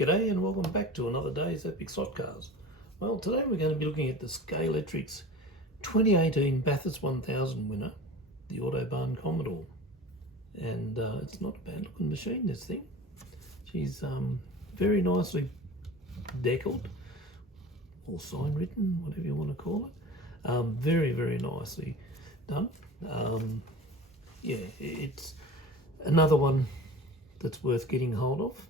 G'day and welcome back to another day's Epic Slot Cars. Well, today we're going to be looking at the Scalextric's 2018 Bathurst 1000 winner, the Autobahn Commodore. And it's not a bad looking machine, this thing. She's very nicely deckled, or sign written, whatever you want to call it. Very, very nicely done. Yeah, it's another one that's worth getting hold of.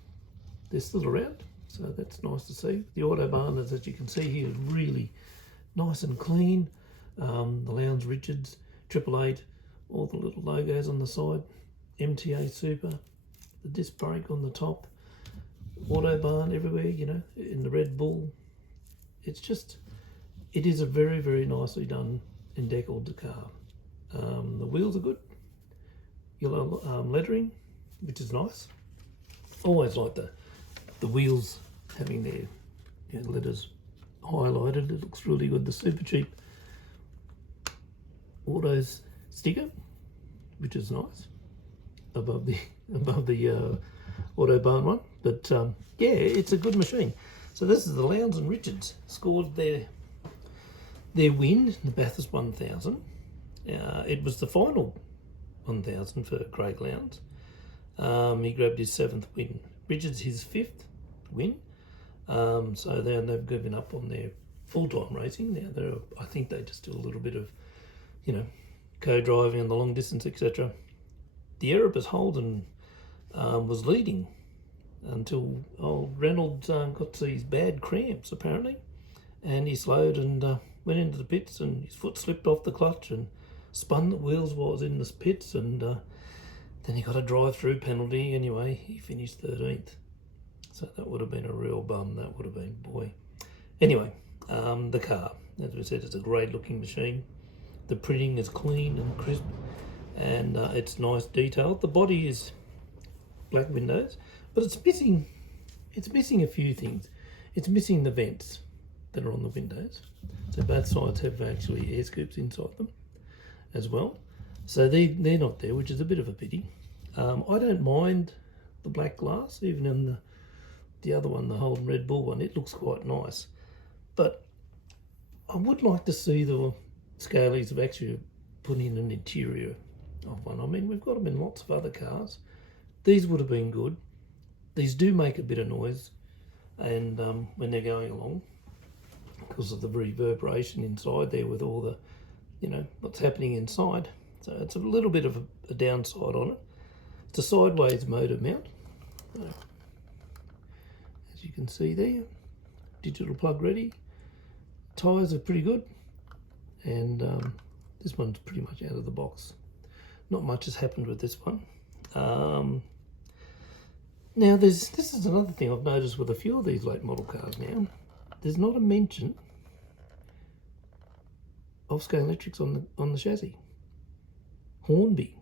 They're still around, so that's nice to see. The Autobahn, as you can see here, is really nice and clean. The Lownes Richards, 888, all the little logos on the side, MTA Super, the disc brake on the top, Autobahn everywhere, you know, in the Red Bull. It's just, it is a very, very nicely done and deckled car. The wheels are good, yellow lettering, which is nice. Always like the wheels having their letters highlighted. It looks really good. The super cheap Autos sticker, which is nice, above the Autobahn one. But yeah, it's a good machine. So this is the Lownes and Richards scored their win, the Bathurst 1000. It was the final 1000 for Craig Lownes. He grabbed his 7th win. Richards his 5th win. So they've given up on their full-time racing now. I think they just do a little bit of, co-driving on the long distance, etc. The Erebus Holden was leading until old Reynolds got these bad cramps apparently, and he slowed and went into the pits, and his foot slipped off the clutch and spun the wheels while it was in the pits, and then he got a drive-through penalty. Anyway, he finished 13th. So that would have been a real bum, that would have been, boy. Anyway, the car, as we said, it's a great looking machine. The printing is clean and crisp, and it's nice detailed. The body is black windows, but it's missing a few things. It's missing the vents that are on the windows. So both sides have actually air scoops inside them as well. So they're not there, which is a bit of a pity. I don't mind the black glass, even in the other one, the Holden Red Bull one. It looks quite nice. But I would like to see the Scalies have actually put in an interior of one. I mean, we've got them in lots of other cars. These would have been good. These do make a bit of noise, and when they're going along, because of the reverberation inside there with all the, what's happening inside. So it's a little bit of a downside on it. It's a sideways motor mount. As you can see there, digital plug ready. Tyres are pretty good, and this one's pretty much out of the box. Not much has happened with this one. Now this is another thing I've noticed with a few of these late model cars now. There's not a mention of Scalextric on the chassis. Hornby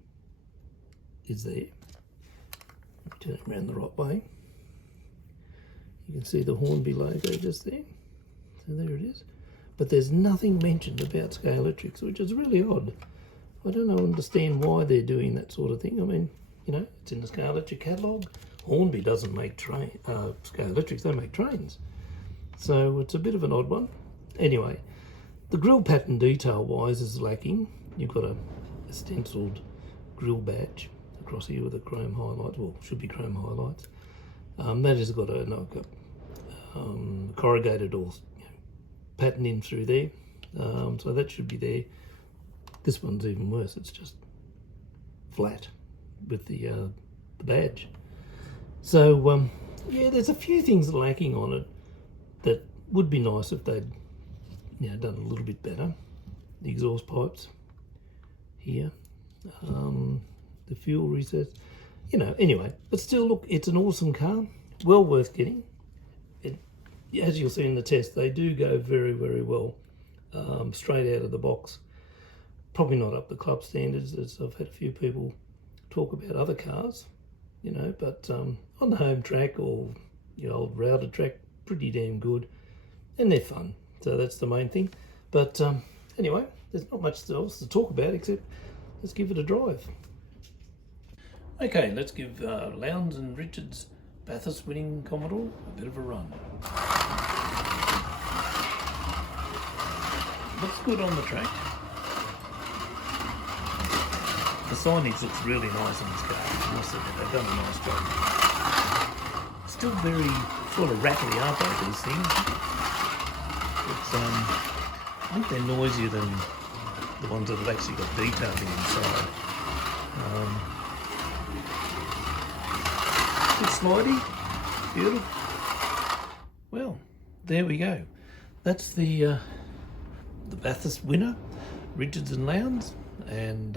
is there. Turn it around the right way. You can see the Hornby logo just there. So there it is. But there's nothing mentioned about Scalextric, which is really odd. I don't understand why they're doing that sort of thing. I mean, it's in the Scalextric catalogue. Hornby doesn't make Scalextric, they make trains. So it's a bit of an odd one. Anyway, the grille pattern detail-wise is lacking. You've got a stenciled grille badge across here with the chrome highlights. Well, should be chrome highlights. That has got a corrugated or pattern in through there. So that should be there. This one's even worse. It's just flat with the badge. So yeah, there's a few things lacking on it that would be nice if they'd done a little bit better. The exhaust pipes here, the fuel recess, anyway, but still, look, it's an awesome car, well worth getting. As you'll see in the test, they do go very, very well, straight out of the box. Probably not up to club standards, as I've had a few people talk about other cars, but on the home track or old routed track, pretty damn good, and they're fun. So that's the main thing. But anyway, there's not much else to talk about except let's give it a drive. Okay, let's give Lownes and Richards Bathurst winning Commodore, a bit of a run. Looks good on the track. The signage looks really nice on this car. I must admit, they've done a nice job. Still very sort of rattly, aren't they, these things? It's, I think they're noisier than the ones that have actually got detailing inside. It's slidey, beautiful. Well, there we go. That's the Bathurst winner, Richards and Lownes, and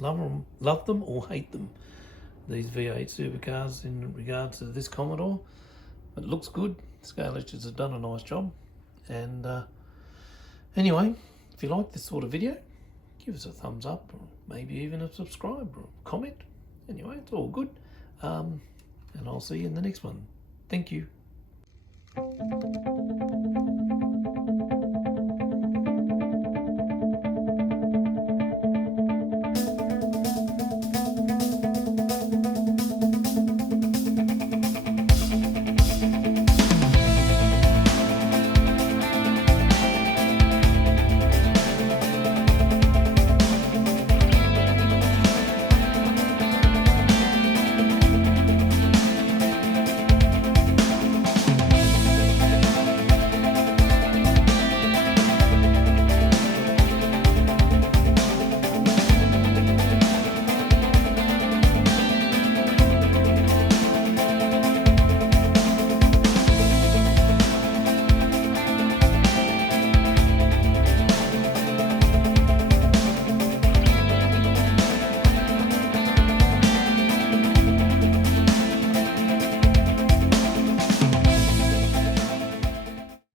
love them or hate them, these V8 supercars in regards to this Commodore. It looks good. Scalextric has done a nice job. And anyway, if you like this sort of video, give us a thumbs up, or maybe even a subscribe or a comment. Anyway, it's all good. And I'll see you in the next one. Thank you.